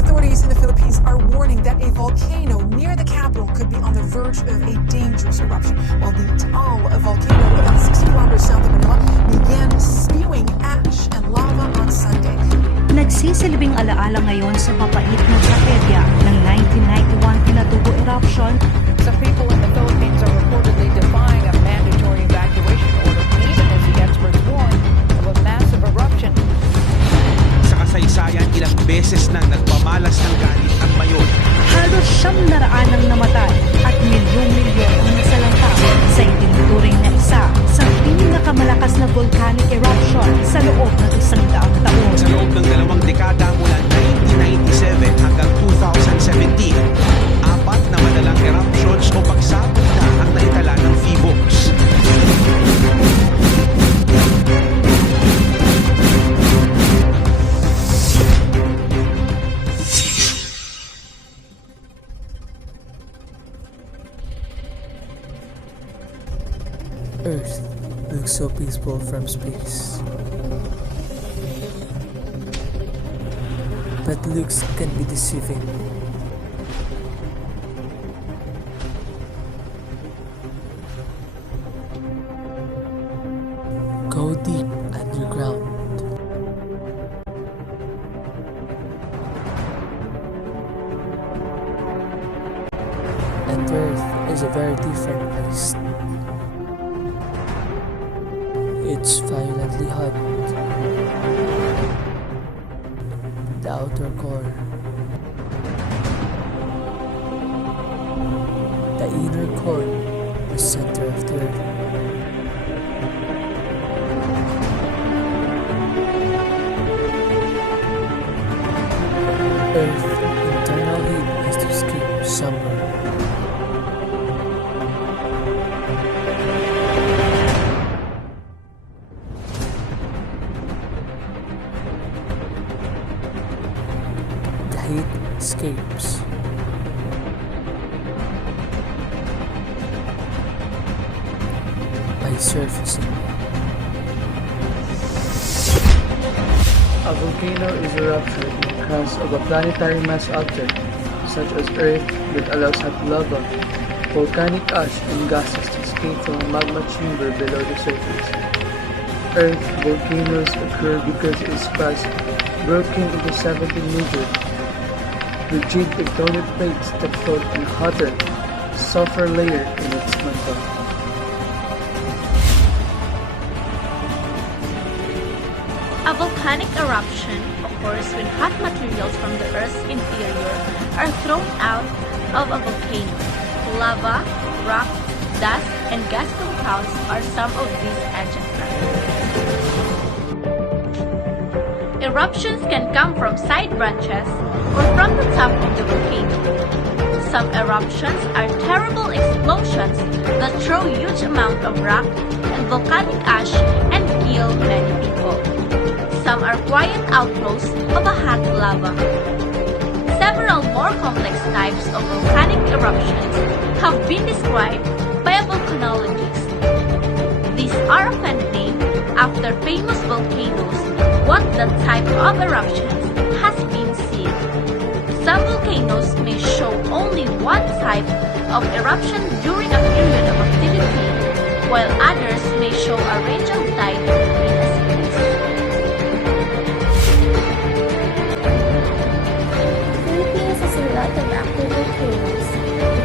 Authorities in the Philippines are warning that a volcano near the capital could be on the verge of a dangerous eruption, while the Taal volcano about 60 kilometers south of Manila began spewing ash and lava on Sunday. Nagsisilbing alaala ngayon sa mapait na trahedya ng 1991 Pinatubo eruption. Some people in the Philippines are reportedly defying a mandatory evacuation order, even as the experts warn of a massive eruption. Sa kasaysayan, ilang beses nang nagpamalas ng galit ang mayon. Halos 700 ang namatay at milyong-milyon ang nasalanta sa itinuturing na isa sa pinakamalakas na volcanic eruption sa loob ng 100 taon. Sa loob ng 2 dekada mula 1997 hanggang 2017, 4 na madalang eruptions o pagsabog na ang naitala ng PHIVOLCS. Earth looks so peaceful from space. But looks can be deceiving. Go deep underground. And Earth is a very different place. It's violently hot. The outer core. The inner core, the center of the Earth. Earth's internal heat has to escape somewhere. Heat escapes. By surfacing. A volcano is a rupture because of a planetary mass object, such as Earth, that allows hot lava, volcanic ash, and gases to escape from a magma chamber below the surface. Earth volcanoes occur because it is fast broken into 17 major rigid tectonic plates that float in a hotter, softer layer in its mantle. A volcanic eruption occurs when hot materials from the Earth's interior are thrown out of a volcano. Lava, rock, dust, and gas compounds are some of these agents. Eruptions can come from side branches or from the top of the volcano. Some eruptions are terrible explosions that throw huge amounts of rock and volcanic ash and kill many people. Some are quiet outflows of a hot lava. Several more complex types of volcanic eruptions have been described by a volcanologist. These are often named after famous volcanoes. What the type of eruptions has been seen. Some volcanoes may show only one type of eruption during a period of activity, while others may show a range of types in a series. Philippines has a lot of active volcanoes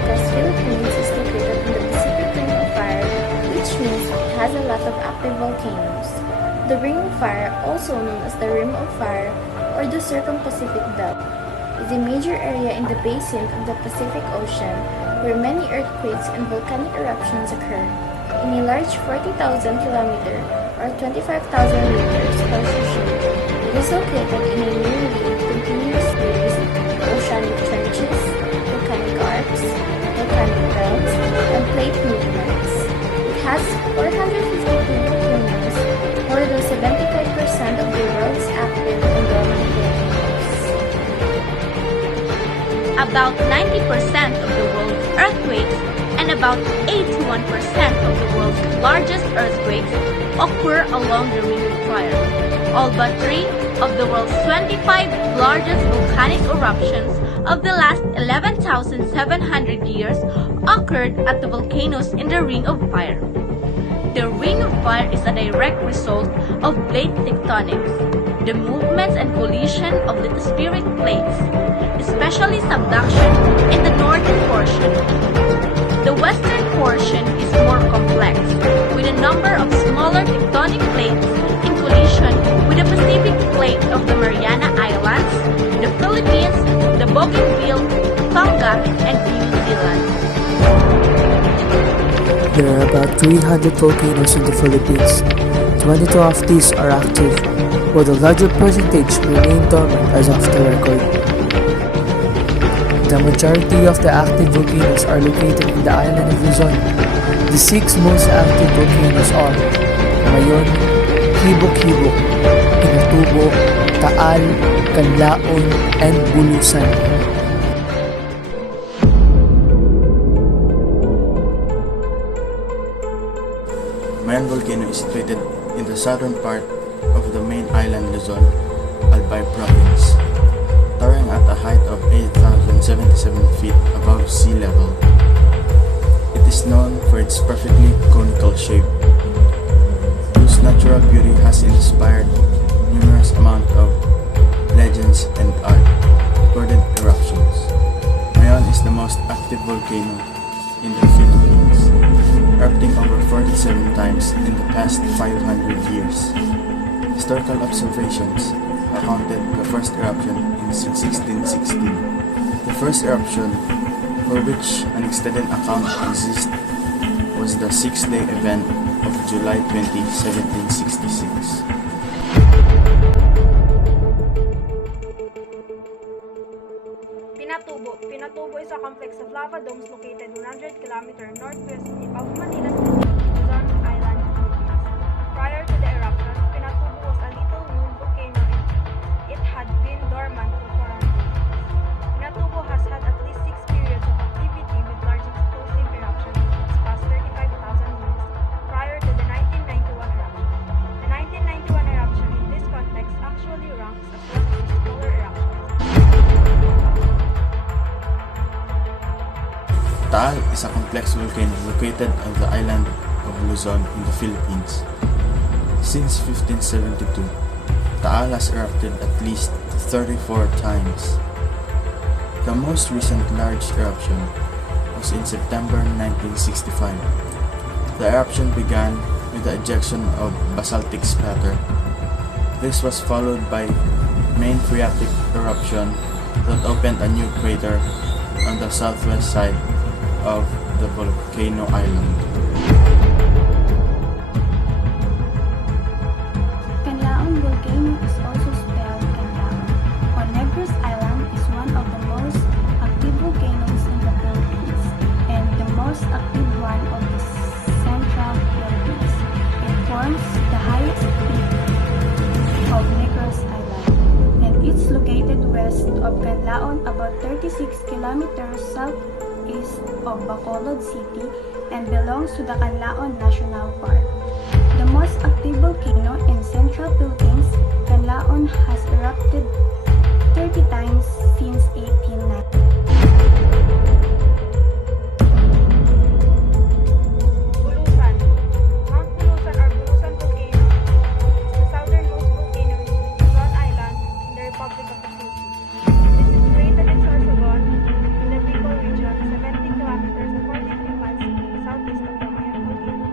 because Philippines is located in the Pacific Ring of Fire, which means it has a lot of active volcanoes. The Ring of Fire, also known as the Rim of Fire or the Circum-Pacific Belt, is a major area in the basin of the Pacific Ocean where many earthquakes and volcanic eruptions occur. In a large 40,000 km or 25,000 meters position, it is located in a nearly continuous series of oceanic trenches, volcanic arcs, volcanic belts, and plate movements. It has 452 volcanoes, more than 75% of the world's active and dormant volcanoes. About 90% of the world's earthquakes and about 81% of the world's largest earthquakes occur along the Ring of Fire. All but 3 of the world's 25 largest volcanic eruptions of the last 11,700 years occurred at the volcanoes in the Ring of Fire. The Ring of Fire is a direct result of plate tectonics, the movements and collision of lithospheric plates, especially subduction in the northern portion. The western portion is more complex, with a number of smaller tectonic plates in collision with the Pacific plate of the Mariana Islands, the Philippines, the Bougainville, Tonga, and New Zealand. There are about 300 volcanoes in the Philippines. 22 of these are active, while the larger percentage remain dormant as of the record. The majority of the active volcanoes are located in the island of Luzon. The 6 most active volcanoes are Mayon, Hibok-Hibok, Pinatubo, Taal, Canlaon, and Bulusan. Mayon volcano is situated in the southern part of the main island Luzon, Albay province, towering at a height of 8,077 feet above sea level. It is known for its perfectly conical shape, whose natural beauty has inspired numerous amount of legends and art recorded eruptions. Mayon is the most active volcano in the Philippines, erupting over 47 times in the past 500 years. Historical observations accounted the first eruption in 1616. The first eruption, for which an extended account exists, was the 6-day event of July 20, 1766. Pinatubo is a complex of lava domes located 100 km northwest of Manila City, Luzon Island, Philippines. Prior to the eruption, Pinatubo was a little known volcano and it had been dormant for 400 years. Pinatubo has had at least 6 periods of activity with large explosive eruptions in its past 35,000 years prior to the 1991 eruption. The 1991 eruption in this context actually ranks as one of the smaller eruptions. Taal is a complex volcano located on the island of Luzon in the Philippines. Since 1572, Taal has erupted at least 34 times. The most recent large eruption was in September 1965. The eruption began with the ejection of basaltic spatter. This was followed by main phreatic eruption that opened a new crater on the southwest side of the volcano island. Canlaon volcano is also spelled Canlaon. On Negros Island is one of the most active volcanoes in the Philippines and the most active one of the central Philippines. It forms the highest peak of Negros Island and it's located west of Canlaon, about 36 kilometers southeast of Bacolod City, and belongs to the Canlaon National Park. The most active volcano in central Philippines, Canlaon has erupted 30 times since 1890. Bulusan. Mount Bulusan or Bulusan volcano is the southernmost volcano in Luzon Island in the Republic of the Philippines. It is situated in Sorsogon in the Bicol region, 70 kilometers or 43 miles southeast of the Mayon volcano,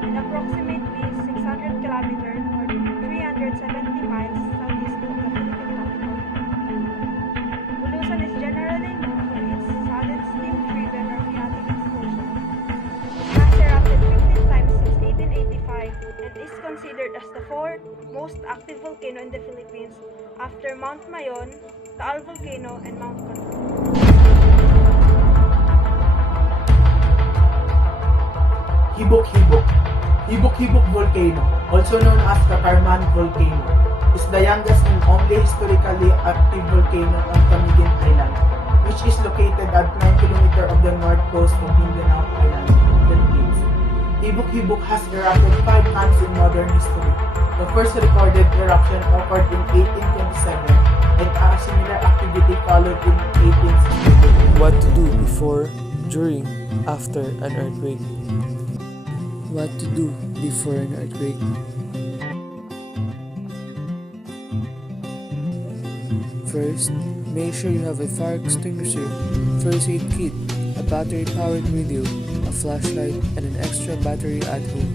and approximately 600 kilometers or 370 miles southeast of the Philippine capital. Bulusan is generally known for its solid steam-driven or phreatic explosion. It has erupted 15 times since 1885 and is considered as the 4th most active volcano in the Philippines after Mount Mayon, Taal Volcano, and Mount Conro. Hibok-Hibok. Hibok-Hibok volcano, also known as Katarman volcano, is the youngest and only historically active volcano on Camiguin Island, which is located at 9 km of the north coast of Mindanao Island, Philippines. Hibuk-Hibuk has erupted 5 times in modern history. The first recorded eruption occurred in 1827 and a similar activity followed in 1862. What to do before, during, after an earthquake. What to do before an earthquake. First, make sure you have a fire extinguisher, first aid kit, a battery-powered radio, a flashlight, and an extra battery at home.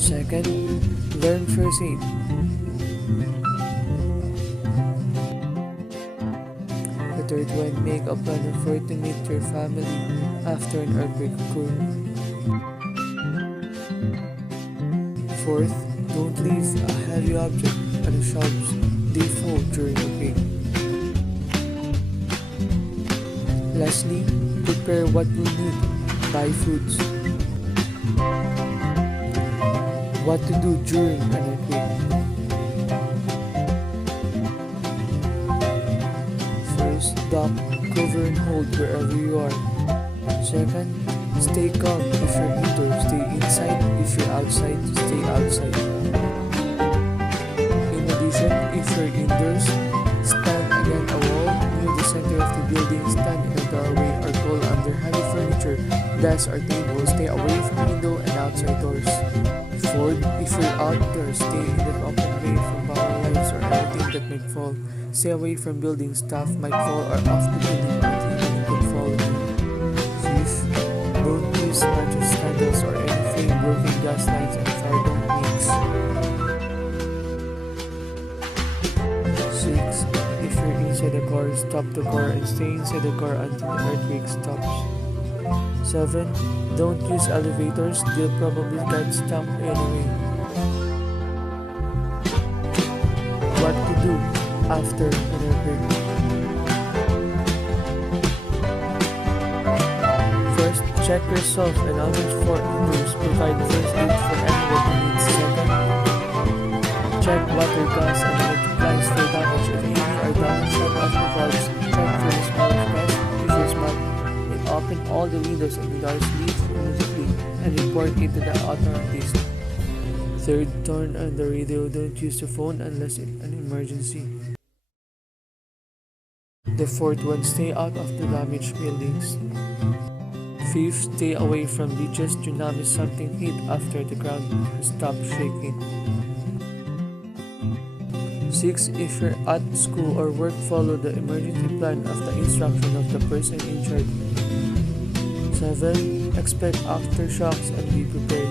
Second, learn first aid. The third one, make a plan of how to meet your family after an earthquake occurs. Fourth, don't leave a heavy object on the shelves. They fall during the quake. Lastly, prepare what you'll need. Buy foods. What to do during an earthquake. First, duck, cover and hold wherever you are. Second, stay calm. If you're indoors, stay inside. If you're outside, stay outside. In addition, if you're indoors, stand against a wall near the center of the building. Stand in a doorway or pull under heavy furniture, desks or tables. Stay away from window and outside doors. Fourth, if you're outdoors, stay in an open way from power lines or anything that might fall. Stay away from buildings. Stuff might fall or off the building until you can fall in. Fifth, don't use matches, candles, or any flame broken gas lines and fire don't mix. 6. If you're inside the car, stop the car and stay inside the car until the earthquake stops. 7. Don't use elevators, they'll probably get stuck anyway. What to do after an earthquake. First, check yourself and others for injuries. Provide first aid for anyone who needs. Second, check water, gas, and electric lines for damage. If any are damaged, shut off the valves. Check for the smell of gas. If you're smart, open all the windows and the doors, leave immediately, and report it to the authorities. Third, turn on the radio. Don't use the phone unless it's an emergency. The fourth one, stay out of the damaged buildings. Fifth, stay away from beaches. Do not miss something hit after the ground stops shaking. 6. If you're at school or work, follow the emergency plan of the instruction of the person in charge. 7. Expect aftershocks and be prepared.